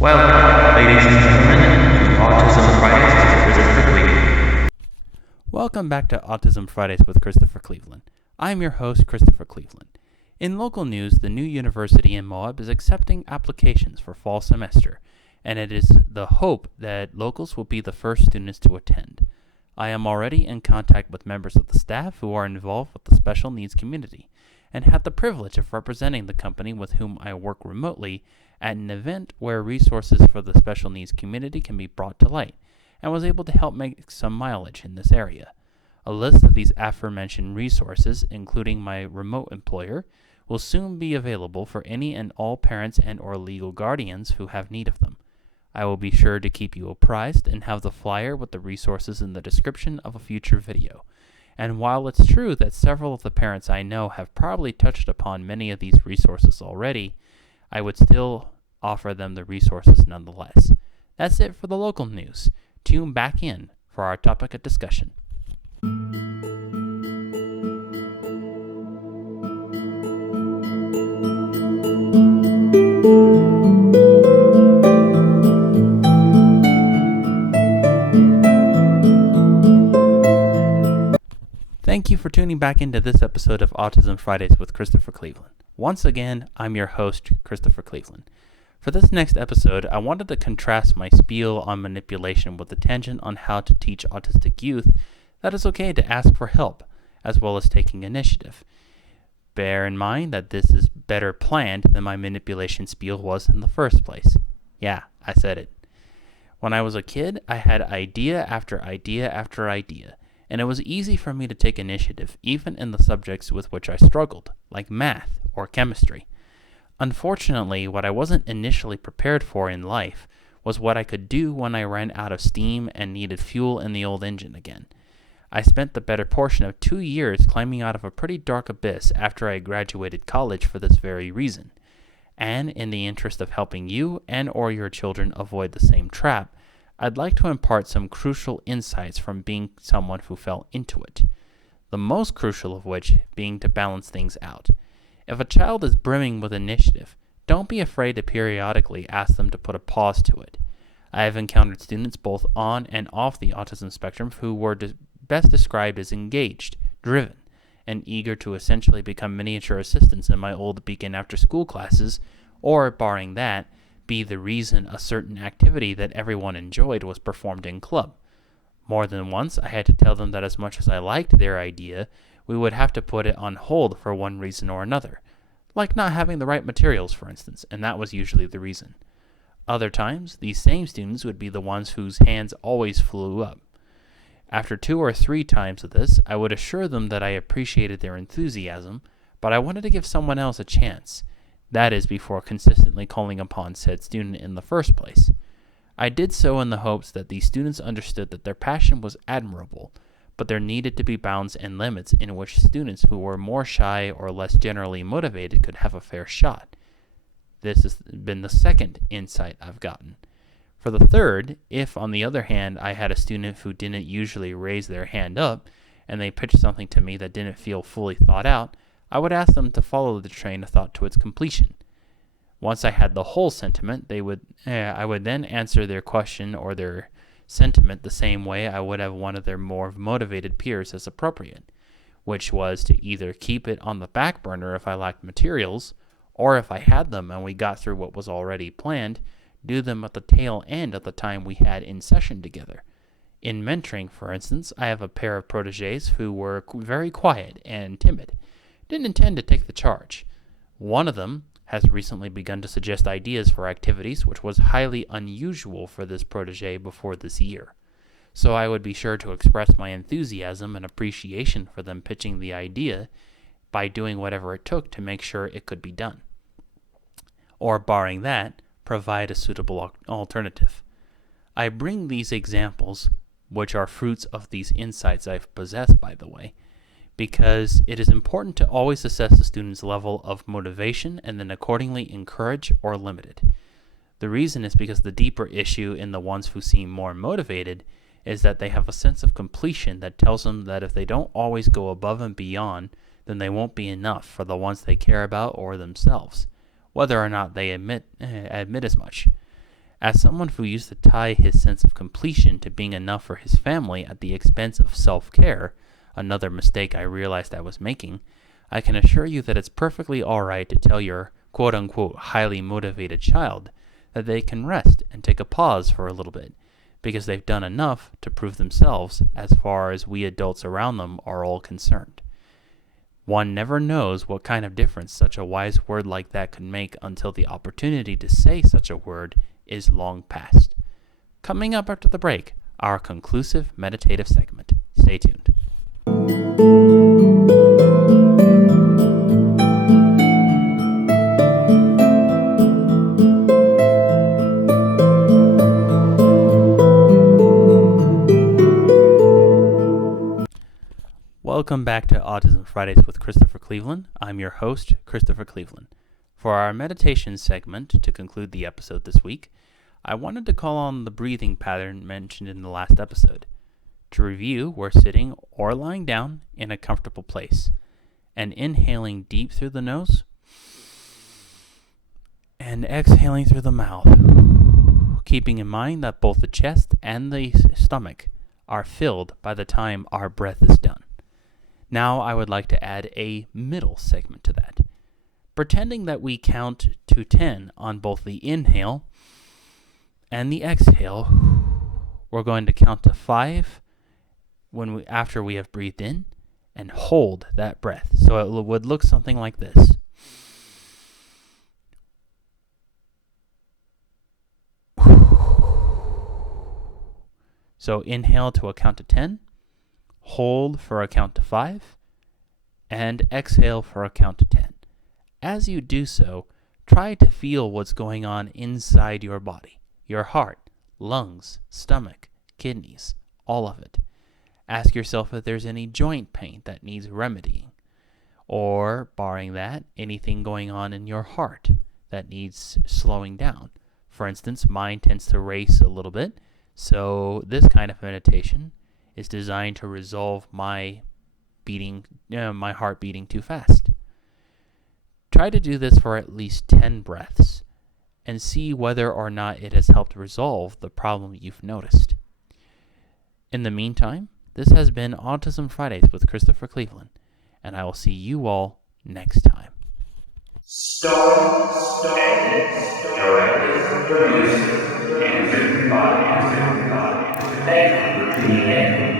Welcome, ladies and gentlemen, to Autism Fridays with Christopher Cleveland. Welcome back to Autism Fridays with Christopher Cleveland. I'm your host, Christopher Cleveland. In local news, the new university in Moab is accepting applications for fall semester, and it is the hope that locals will be the first students to attend. I am already in contact with members of the staff who are involved with the special needs community, and had the privilege of representing the company with whom I work remotely at an event where resources for the special needs community can be brought to light, and was able to help make some mileage in this area. A list of these aforementioned resources, including my remote employer, will soon be available for any and all parents and or legal guardians who have need of them. I will be sure to keep you apprised and have the flyer with the resources in the description of a future video. And while it's true that several of the parents I know have probably touched upon many of these resources already, I would still offer them the resources nonetheless. That's it for the local news. Tune back in for our topic of discussion. Thank you for tuning back into this episode of Autism Fridays with Christopher Cleveland. Once again, I'm your host, Christopher Cleveland. For this next episode, I wanted to contrast my spiel on manipulation with a tangent on how to teach autistic youth that it's okay to ask for help, as well as taking initiative. Bear in mind that this is better planned than my manipulation spiel was in the first place. Yeah, I said it. When I was a kid, I had idea after idea after idea, and it was easy for me to take initiative, even in the subjects with which I struggled, like math or chemistry. Unfortunately, what I wasn't initially prepared for in life was what I could do when I ran out of steam and needed fuel in the old engine again. I spent the better portion of 2 years climbing out of a pretty dark abyss after I graduated college for this very reason. And in the interest of helping you and or your children avoid the same trap, I'd like to impart some crucial insights from being someone who fell into it. The most crucial of which being to balance things out. If a child is brimming with initiative, don't be afraid to periodically ask them to put a pause to it. I have encountered students both on and off the autism spectrum who were best described as engaged, driven, and eager to essentially become miniature assistants in my old Beacon after-school classes, or, barring that, be the reason a certain activity that everyone enjoyed was performed in club. More than once, I had to tell them that as much as I liked their idea, we would have to put it on hold for one reason or another, like not having the right materials, for instance, and that was usually the reason. Other times, these same students would be the ones whose hands always flew up. After 2 or 3 times of this, I would assure them that I appreciated their enthusiasm, but I wanted to give someone else a chance. That is, before consistently calling upon said student in the first place. I did so in the hopes that these students understood that their passion was admirable, but there needed to be bounds and limits in which students who were more shy or less generally motivated could have a fair shot. This has been the second insight I've gotten. For the third, if on the other hand I had a student who didn't usually raise their hand up, and they pitched something to me that didn't feel fully thought out, I would ask them to follow the train of thought to its completion. Once I had the whole sentiment, I would then answer their question or their sentiment the same way I would have one of their more motivated peers as appropriate, which was to either keep it on the back burner if I lacked materials, or if I had them and we got through what was already planned, do them at the tail end of the time we had in session together. In mentoring, for instance, I have a pair of protégés who were very quiet and timid, didn't intend to take the charge. One of them has recently begun to suggest ideas for activities, which was highly unusual for this protégé before this year. So I would be sure to express my enthusiasm and appreciation for them pitching the idea by doing whatever it took to make sure it could be done. Or, barring that, provide a suitable alternative. I bring these examples, which are fruits of these insights I've possessed, by the way, because it is important to always assess the student's level of motivation and then accordingly encourage or limit it. The reason is because the deeper issue in the ones who seem more motivated is that they have a sense of completion that tells them that if they don't always go above and beyond, then they won't be enough for the ones they care about or themselves, whether or not they admit as much. As someone who used to tie his sense of completion to being enough for his family at the expense of self-care, another mistake I realized I was making, I can assure you that it's perfectly alright to tell your quote-unquote highly motivated child that they can rest and take a pause for a little bit, because they've done enough to prove themselves as far as we adults around them are all concerned. One never knows what kind of difference such a wise word like that could make until the opportunity to say such a word is long past. Coming up after the break, our conclusive meditative segment. Stay tuned. Welcome back to Autism Fridays with Christopher Cleveland. I'm your host, Christopher Cleveland. For our meditation segment to conclude the episode this week, I wanted to call on the breathing pattern mentioned in the last episode. To review, we're sitting or lying down in a comfortable place and inhaling deep through the nose and exhaling through the mouth, keeping in mind that both the chest and the stomach are filled by the time our breath is done. Now I would like to add a middle segment to that. Pretending that we count to 10 on both the inhale and the exhale, we're going to count to 5 after we have breathed in and hold that breath. So it would look something like this. So inhale to a count to 10. Hold for a count to 5, and exhale for a count to 10. As you do so, try to feel what's going on inside your body, your heart, lungs, stomach, kidneys, all of it. Ask yourself if there's any joint pain that needs remedying, or, barring that, anything going on in your heart that needs slowing down. For instance, mine tends to race a little bit, so this kind of meditation is designed to resolve my heart beating too fast. Try to do this for at least 10 breaths and see whether or not it has helped resolve the problem you've noticed. In the meantime, this has been Autism Fridays with Christopher Cleveland, and I will see you all next time. Story, directed, produced, and written by Thank you for tuning in.